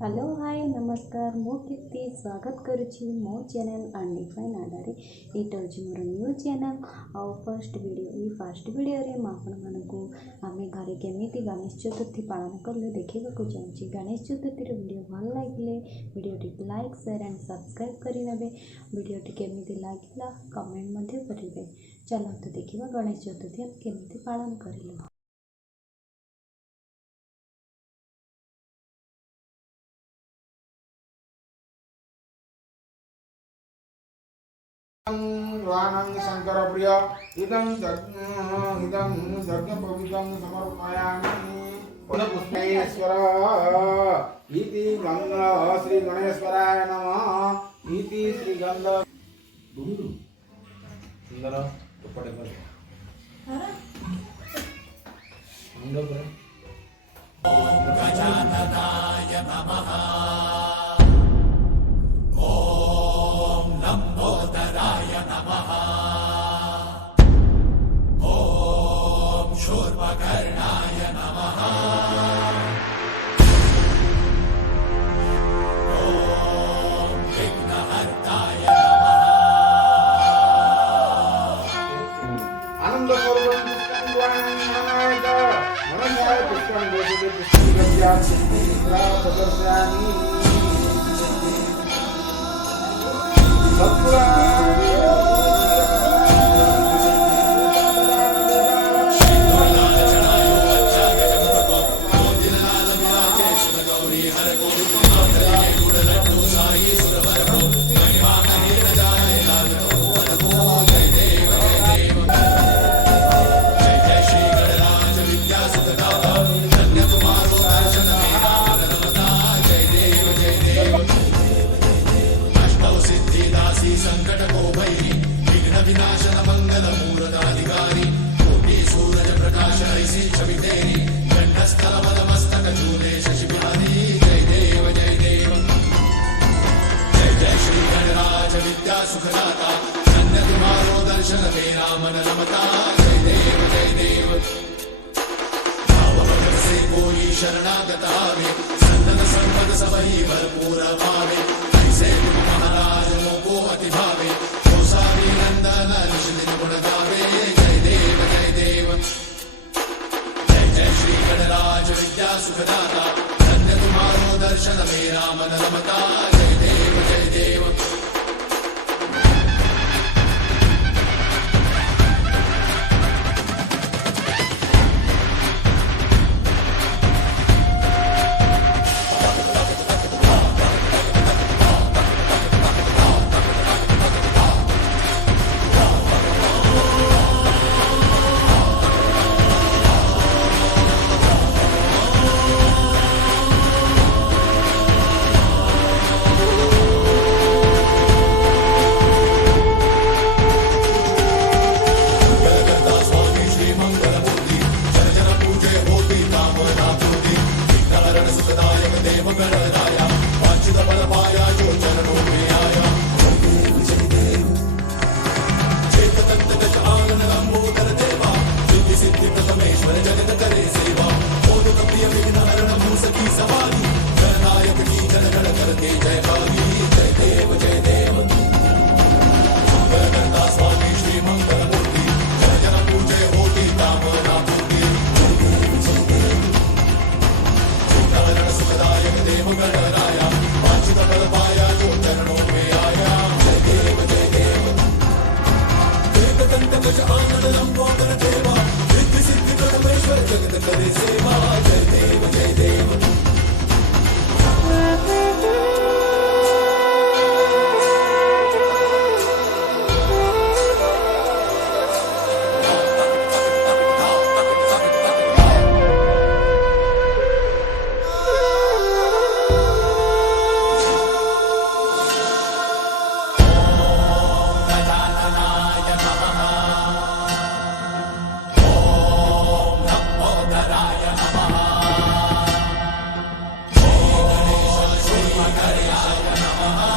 Hello hi नमस्कार मु कीर्ति स्वागत करुच्ची मो चैनल अनडिफाइन आधारे एटा हूँ मोर न्यू चैनल आउ फर्स्ट वीडियो रे आपको आम घरे केमी गणेश चतुर्थी पालन कलु देखा चाहूँगी। गणेश चतुर्थी वीडियो भल लगे video like share end subscribe करेंगे। वीडियो केमी लगे कमेंट करेंगे। चलते देखा गणेश चतुर्थी केमी पालन करूँ। वानं शंकर प्रिय इदं यज्ञोपवीतं समर्पयामि। पुष्पेश्वर इति गंध श्री गणेश्वराय नमः इति श्री गंध सुंदर दुपट्टे पर ओम गजाननाय नमः। शूर्पकर्णाय नमः। ओम विघ्नहर्ताय नमः। आनंदपूर्वकं पुष्पं ग्रहणाय मनसाय पुष्पं गोचते पुष्पं गत्यास्ति प्रदर्शयामि। सत्पुरा संकट को भैरी विघ्न विनाशन मंगल मूर्धाधिकारी कोटि सूरज प्रकाश ऐसी छवि तेरी कंठस्थल मदमस्तक चूले शशि बिहारी। जय देव जय देव जय जय श्री गणराज विद्या सुखदाता धन्य तुम्हारो दर्शन तेरा मन रमता। जय देव जय देव भाव भगत से कोई शरणागत आवे संतत संपद सबही भरपूर पावे। ऐसे तुम महाराज मोको अति भावे सारी नंदन निश्चित गुण गावे। जय देव जय देव जय जय श्री गणराज विद्या सुखदाता धन्य तुम्हारो दर्शन मेरा मन रमता। जय देव जय देव Gणेशाय नमः।